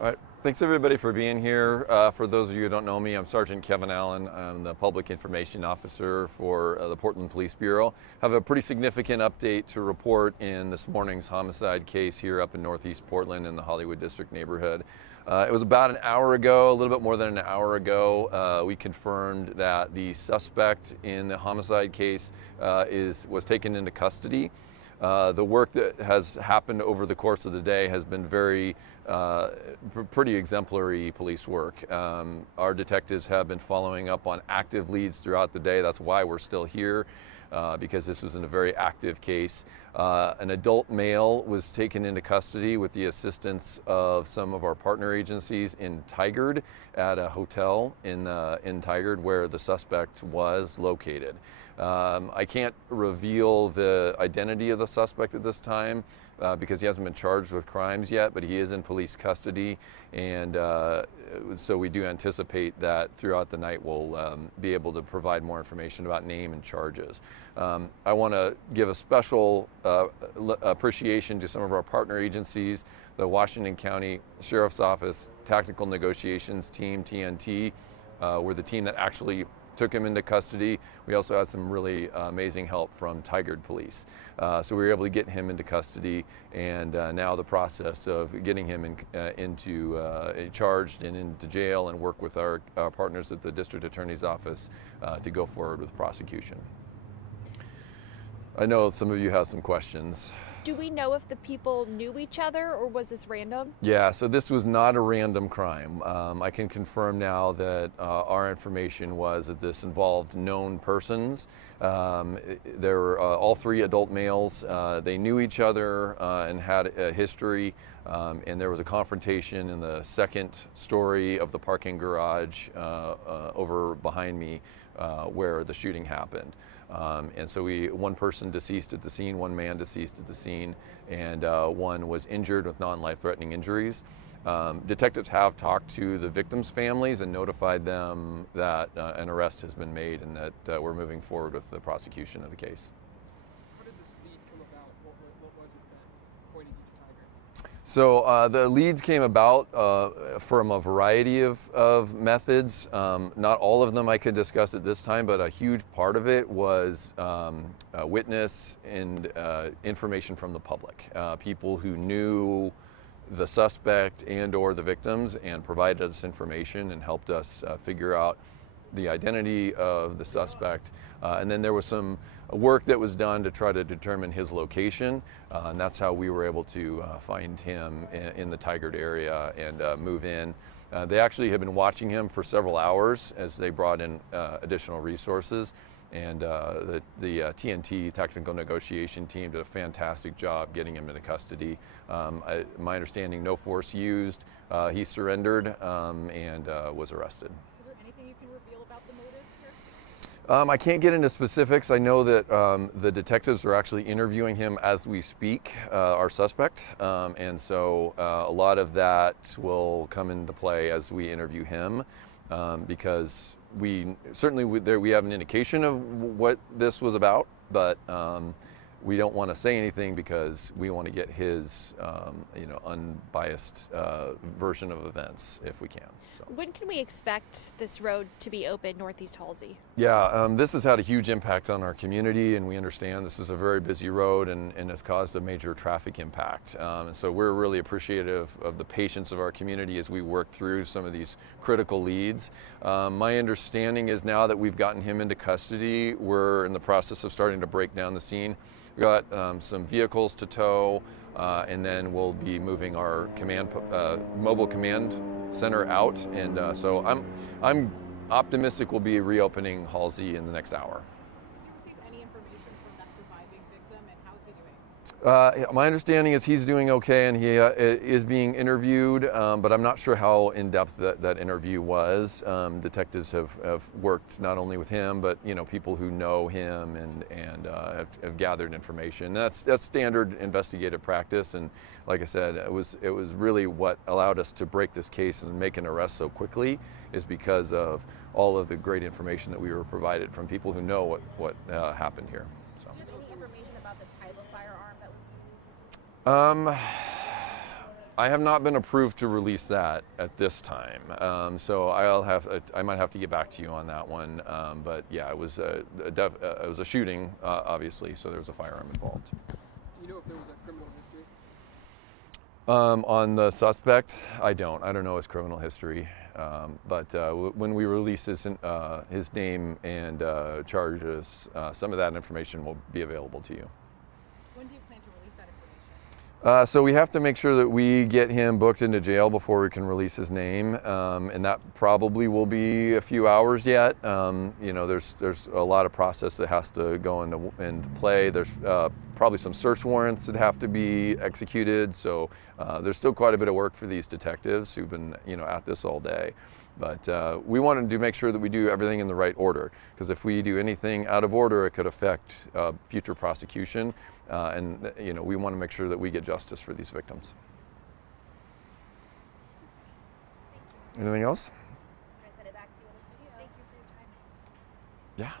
All right. Thanks everybody for being here. For those of you who don't know me, I'm Sergeant Kevin Allen. I'm the Public Information Officer for the Portland Police Bureau. Have a pretty significant update to report in this morning's homicide case here up in Northeast Portland in the Hollywood District neighborhood. It was about an hour ago, a little bit more than an hour ago, we confirmed that the suspect in the homicide case was taken into custody. The work that has happened over the course of the day has been pretty exemplary police work. Our detectives have been following up on active leads throughout the day. That's why we're still here, because this was in a very active case. An adult male was taken into custody with the assistance of some of our partner agencies in Tigard at a hotel in Tigard where the suspect was located. I can't reveal the identity of the suspect at this time because he hasn't been charged with crimes yet, but he is in police custody, and so we do anticipate that throughout the night we'll be able to provide more information about name and charges. I want to give a special appreciation to some of our partner agencies, the Washington County Sheriff's Office Tactical Negotiations Team, TNT, were the team that actually took him into custody. We also had some really amazing help from Tigard Police. So we were able to get him into custody, and now the process of getting him charged and into jail and work with our partners at the District Attorney's Office to go forward with prosecution. I know some of you have some questions. Do we know if the people knew each other, or was this random? Yeah, so this was not a random crime. I can confirm now that our information was that this involved known persons. There were all three adult males. They knew each other and had a history, and there was a confrontation in the second story of the parking garage over behind me where the shooting happened. And so one person deceased at the scene, one man deceased at the scene, and one was injured with non-life-threatening injuries. Detectives have talked to the victims' families and notified them that an arrest has been made and that we're moving forward with the prosecution of the case. How did this lead come about? What was it that pointed you to Tigard? So the leads came about from a variety of methods. Not all of them I could discuss at this time, but a huge part of it was a witness and information from the public. People who knew the suspect and or the victims and provided us information and helped us figure out the identity of the suspect. And then there was some work that was done to try to determine his location, and that's how we were able to find him in the Tigard area and move in. They actually have been watching him for several hours as they brought in additional resources, and the TNT Technical Negotiation Team did a fantastic job getting him into custody. My understanding, no force used. He surrendered and was arrested. Anything you can reveal about the motive here? I can't get into specifics. I know that the detectives are actually interviewing him as we speak, our suspect, and so a lot of that will come into play as we interview him, because we have an indication of what this was about, but we don't want to say anything because we want to get his unbiased version of events if we can. So. When can we expect this road to be open, Northeast Halsey? Yeah, this has had a huge impact on our community, and we understand this is a very busy road and has caused a major traffic impact. And so we're really appreciative of the patience of our community as we work through some of these critical leads. My understanding is now that we've gotten him into custody, we're in the process of starting to break down the scene. We've got some vehicles to tow, and then we'll be moving our mobile command center out. And so I'm optimistic we'll be reopening Halsey in the next hour. Did you receive any information from that surviving victim, and how is he doing? My understanding is he's doing okay, and he is being interviewed, but I'm not sure how in-depth that interview was. Detectives have worked not only with him, but people who know him and have gathered information. That's standard investigative practice, and like I said, it was really what allowed us to break this case and make an arrest so quickly, is because of all of the great information that we were provided from people who know what happened here. So. Do you have any information about the type of firearm that was used? I have not been approved to release that at this time, so I might have to get back to you on that one. But yeah, it was a shooting, obviously, so there was a firearm involved. Do you know if there was a criminal history? On the suspect, I don't know his criminal history, but when we release his name and charges, some of that information will be available to you. When do you plan to release that information? So we have to make sure that we get him booked into jail before we can release his name, and that probably will be a few hours yet. You know, there's a lot of process that has to go into play. There's probably some search warrants that have to be executed. So there's still quite a bit of work for these detectives who've been, you know, at this all day. But we wanted to make sure that we do everything in the right order, because if we do anything out of order, it could affect future prosecution. And you know, we want to make sure that we get justice for these victims. Anything else? Can I send it back to you in the studio? Thank you for your time. Yeah.